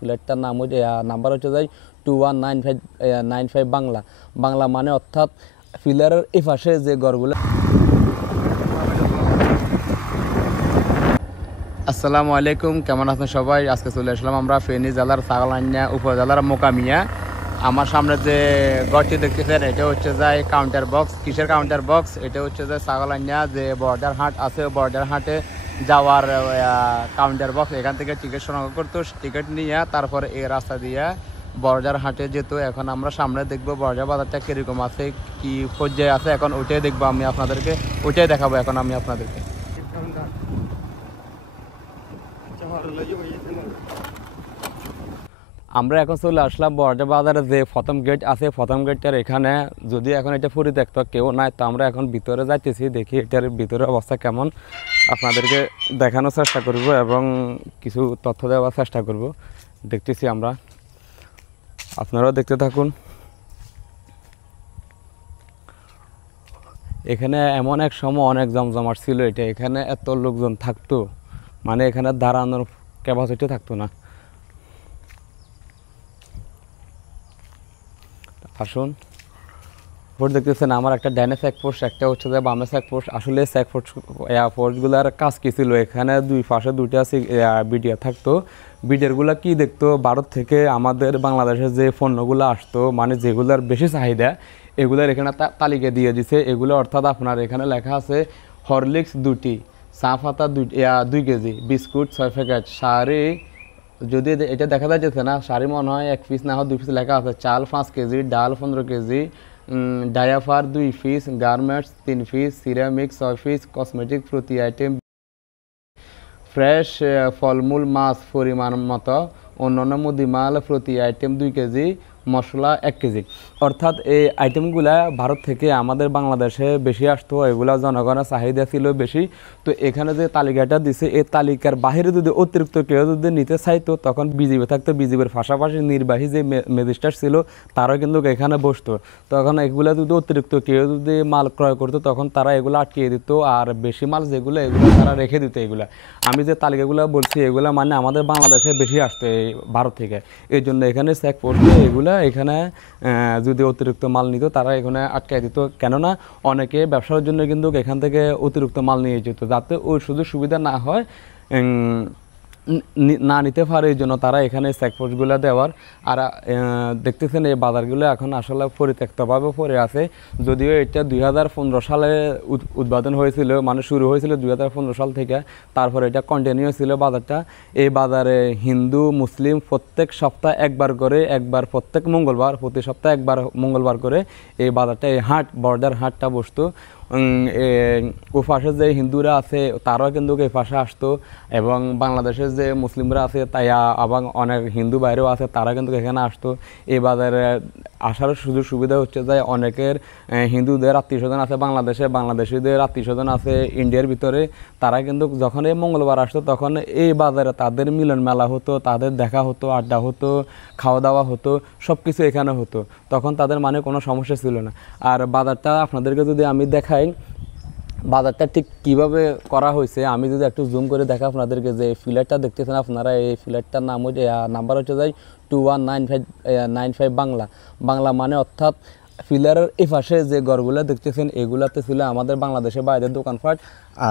ফ্ল্যাটটার number হচ্ছে যাই 2195 বাংলা। বাংলা মানে অর্থাৎ ফিলারের এই পাশে যে ঘরগুলো। আসসালামু আলাইকুম, কেমন আছেন সবাই? আজকে চলে আসলাম আমরা ফেনী জেলার ছাগলনাইয়া উপজেলার মোকামিয়া। আমার সামনে যে ঘরটি দেখতেছেন এটা হচ্ছে যায় কাউন্টার বক্স। কিসের কাউন্টার বক্স? এটা হচ্ছে যে ছাগলনাইয়া যে বর্ডার হাট আছে, বর্ডার হাটে যাওয়ার কাউন্টার বক্স। এখান থেকে টিকিট সংগ্রহ করতো, টিকিট নিয়ে তারপরে এই রাস্তা দিয়ে বর্ডার হাটে যেত। এখন আমরা সামনে দেখবো বর্ডার বাজারটা কিরকম আছে, কি পর্যায়ে আছে, এখন ওইটাই দেখবো আমি আপনাদেরকে, ওইটাই দেখাবো এখন আমি আপনাদেরকে। আমরা এখন চলে আসলাম বর্ডার বাজারে যে প্রথম গেট আছে, প্রথম গেটটার এখানে যদি এখন এটা পরিত্যক্ত কেউ নাই, তো আমরা এখন ভিতরে যাইতেছি, দেখি এটার ভিতরে অবস্থা কেমন আপনাদেরকে দেখানোর চেষ্টা করব এবং কিছু তথ্য দেওয়ার চেষ্টা করব। দেখতেছি আমরা, আপনারাও দেখতে থাকুন। এখানে এমন এক সময় অনেক জমজমাট ছিল, এটা এখানে এত লোকজন থাকতো, মানে এখানে দাঁড়ানোর ক্যাপাসিটি থাকতো না। আসুন, পোস্ট দেখতেছেন আমার একটা ডাইনে চেকপোস্ট, একটা হচ্ছে যে বামে চেকপোস্ট। আসলে পোস্টগুলোর কাজ কী ছিল? এখানে দুই পাশে দুইটা বিডিআর থাকতো। বিডিআরগুলো কি দেখতো? ভারত থেকে আমাদের বাংলাদেশের যে পণ্যগুলো আসতো, মানে যেগুলোর বেশি চাহিদা, এগুলোর এখানে তালিকা দিয়ে দিছে। এগুলো অর্থাৎ আপনার এখানে লেখা আছে হরলিক্স 2টি, চা পাতা 2 কেজি, বিস্কুট 6 প্যাকেট, শাড়ি যদি এটা দেখা যাচ্ছে না, শাড়ি মনে হয় 1 পিস না হয় 2 পিস লেখা আছে, চাল 5 কেজি, ডাল 15 KG, diaper 2 piece, garments 3 piece, ceramic 6 piece, cosmetic প্রতি আইটেম, ফ্রেশ ফলমূল মাছ পরিমাণ মতো, অন্যান্য মুদিমাল প্রতি আইটেম 2 কেজি, মশলা 1 কেজি। অর্থাৎ এই আইটেমগুলা ভারত থেকে আমাদের বাংলাদেশে বেশি আসতো, এগুলা জনগণের চাহিদা ছিল বেশি। তো এখানে যে তালিকাটা দিছে, এই তালিকার বাহিরে যদি অতিরিক্ত কেউ যদি নিতে চাইতো, তখন বিজিবি থাকতো। বিজিবির পাশাপাশি নির্বাহী যে ম্যাজিস্ট্রেট ছিল, তারাও কিন্তু এখানে বসতো। তখন এগুলা যদি অতিরিক্ত কেউ যদি মাল ক্রয় করতো, তখন তারা এগুলো আটকিয়ে দিত, আর বেশি মাল যেগুলো এগুলো তারা রেখে দিত। এগুলা আমি যে তালিকাগুলো বলছি, এগুলা মানে আমাদের বাংলাদেশে বেশি আসতো এই ভারত থেকে। এই জন্য এখানে চেকপোস্টে এগুলা এখানে যদি অতিরিক্ত মাল নিত, তারা এখানে আটকাই দিত। কেননা অনেকে ব্যবসার জন্য কিন্তু এখান থেকে অতিরিক্ত মাল নিয়ে যেত, যাতে ওই সুযোগ সুবিধা না হয়, না নিতে পারে, এই জন্য তারা এখানে চেকপোস্টগুলো দেওয়ার। আর দেখতেছেন এই বাজারগুলো এখন আসলে পরিত্যক্তভাবে পড়ে আছে। যদিও এটা 2015 সালে উদ্বোধন হয়েছিল, মানে শুরু হয়েছিল 2015 সাল থেকে, তারপরে এটা কন্টিনিউ ছিল বাজারটা। এই বাজারে হিন্দু মুসলিম প্রত্যেক সপ্তাহে একবার করে, একবার প্রত্যেক মঙ্গলবার, প্রতি সপ্তাহে একবার মঙ্গলবার করে এই বাজারটা, এই হাট, বর্ডার হাটটা বসতো। ও পাশে যে হিন্দুরা আছে তারাও কিন্তু এই পাশে আসতো, এবং বাংলাদেশের যে মুসলিমরা আছে তাই আবার অনেক হিন্দু বাইরেও আছে, তারা কিন্তু এখানে আসতো। এই বাজারে আসার সুযোগ সুবিধা হচ্ছে যে অনেকের হিন্দুদের আত্মীয় স্বজন আছে বাংলাদেশে, বাংলাদেশিদের আত্মীয় স্বজন আছে ইন্ডিয়ার ভিতরে। তারা কিন্তু যখন এই মঙ্গলবার আসতো, তখন এই বাজারে তাদের মিলন মেলা হতো, তাদের দেখা হতো, আড্ডা হতো, খাওয়া দাওয়া হতো, সব কিছু এখানে হতো। তখন তাদের মানে কোনো সমস্যা ছিল না। আর বাজারটা আপনাদেরকে যদি আমি দেখাই, বাজারটা ঠিক কীভাবে করা হয়েছে, আমি যদি একটু জুম করে দেখা আপনাদেরকে, যে ফ্ল্যাটটা দেখতেছেন আপনারা, এই ফ্ল্যাটটার নাম্বার হচ্ছে যাই 2195 বাংলা। বাংলা মানে অর্থাৎ ফিলারের এই পাশে যে ঘরগুলো দেখতেছেন, এগুলাতে ছিল আমাদের বাংলাদেশে বাইরের দোকানপাট।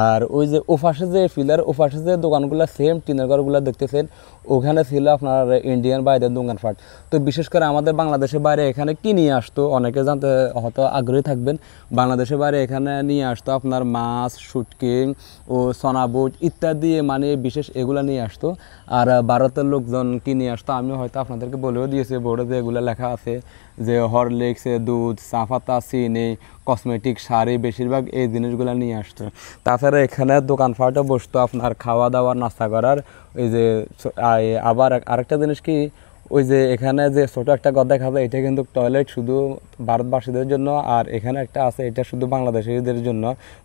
আর ওই যে ওপাশে যে ফিলার ওপাশে যে দোকানগুলো সেম টিনের ঘরগুলো দেখতেছেন, ওখানে ছিল আপনার ইন্ডিয়ান বাইরের দোকানপাট। তো বিশেষ করে আমাদের বাংলাদেশের বাইরে এখানে কি নিয়ে আসতো, অনেকে জানতে হয়তো আগ্রহী থাকবেন। বাংলাদেশের বাইরে এখানে নিয়ে আসতো আপনার মাছ, শুটকি ও সোনাবুট ইত্যাদি, মানে বিশেষ এগুলো নিয়ে আসতো। আর ভারতের লোকজন কি নিয়ে আসতো আমি হয়তো আপনাদেরকে বলেও দিয়েছি, বোর্ডে যে এগুলো লেখা আছে, যে হরলিক্স, দুধ, চা পাতা, চিনি, কসমেটিক, শাড়ি, বেশিরভাগ এই জিনিসগুলো নিয়ে আসতো। তাছাড়া এখানে দোকানপাটও বসতো আপনার খাওয়া দাওয়ার, নাস্তা করার। ওই যে আবার আরেকটা জিনিস কি, ওই যে এখানে যে ছোটো একটা ঘর দেখা যায়, এটা কিন্তু টয়লেট শুধু ভারতবাসীদের জন্য, আর এখানে একটা আছে এটা শুধু বাংলাদেশিদের জন্য।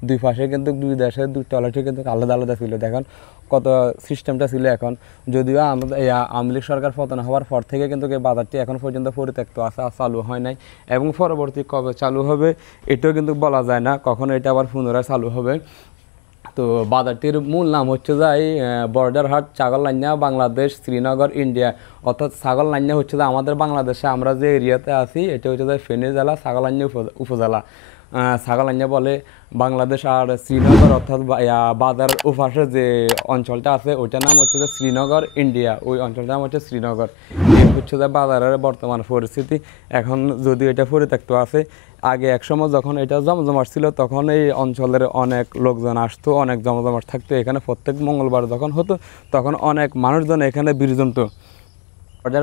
দুই পাশে কিন্তু দুই দেশের দুই টয়লেটই কিন্তু আলাদা আলাদা ছিল। দেখেন কত সিস্টেমটা ছিল। এখন যদিও আমাদের আওয়ামী লীগ সরকার পতন হওয়ার পর থেকে কিন্তু এই বাজারটি এখন পর্যন্ত পরিত্যক্ত আছে, চালু হয় নাই, এবং পরবর্তী কবে চালু হবে এটাও কিন্তু বলা যায় না, কখন এটা আবার পুনরায় চালু হবে। তো বাজারটির মূল নাম হচ্ছে যাই বর্ডার হাট ছাগলনাইয়া বাংলাদেশ শ্রীনগর ইন্ডিয়া। অর্থাৎ ছাগলনাইয়া হচ্ছে যে আমাদের বাংলাদেশে আমরা যে এরিয়াতে আছি এটা হচ্ছে যে ফেনী জেলা ছাগলনাইয়া উপজেলা। ছাগলনাইয়া বলে বাংলাদেশ, আর শ্রীনগর অর্থাৎ বাজার ওপাশে যে অঞ্চলটা আছে ওইটার নাম হচ্ছে যে শ্রীনগর ইন্ডিয়া, ওই অঞ্চলটার নাম হচ্ছে শ্রীনগর। এই হচ্ছে যে বাজারের বর্তমান পরিস্থিতি। এখন যদি এটা পরিত্যক্ত আছে, আগে একসময় যখন এটা জমজমাট ছিল তখন এই অঞ্চলের অনেক লোকজন আসতো, অনেক জমজমাট থাকতো এখানে। প্রত্যেক মঙ্গলবার যখন হতো তখন অনেক মানুষজন এখানে ভিড় জমতো।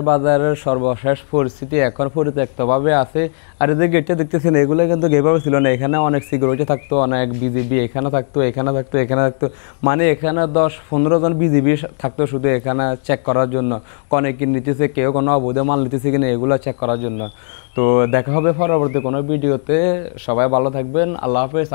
বাজারের সর্বশেষ পরিস্থিতি এখন পরিত্যক্তভাবে আছে। আর এই যে গেটটা দেখতেছেন এগুলো কিন্তু এভাবে ছিল না, এখানে অনেক সিকিউরিটি থাকতো, অনেক বিজিবি এখানে থাকতো, এখানে থাকতো, এখানে থাকতো। মানে এখানে 10-15 জন বিজিবি থাকতো শুধু এখানে চেক করার জন্য কনে কি নিতেছে, কেউ কোনো অবৈধ মাল নিতেছে কিনা এগুলো চেক করার জন্য। তো দেখা হবে পরবর্তী কোনো ভিডিওতে। সবাই ভালো থাকবেন, আল্লাহ হাফেজ।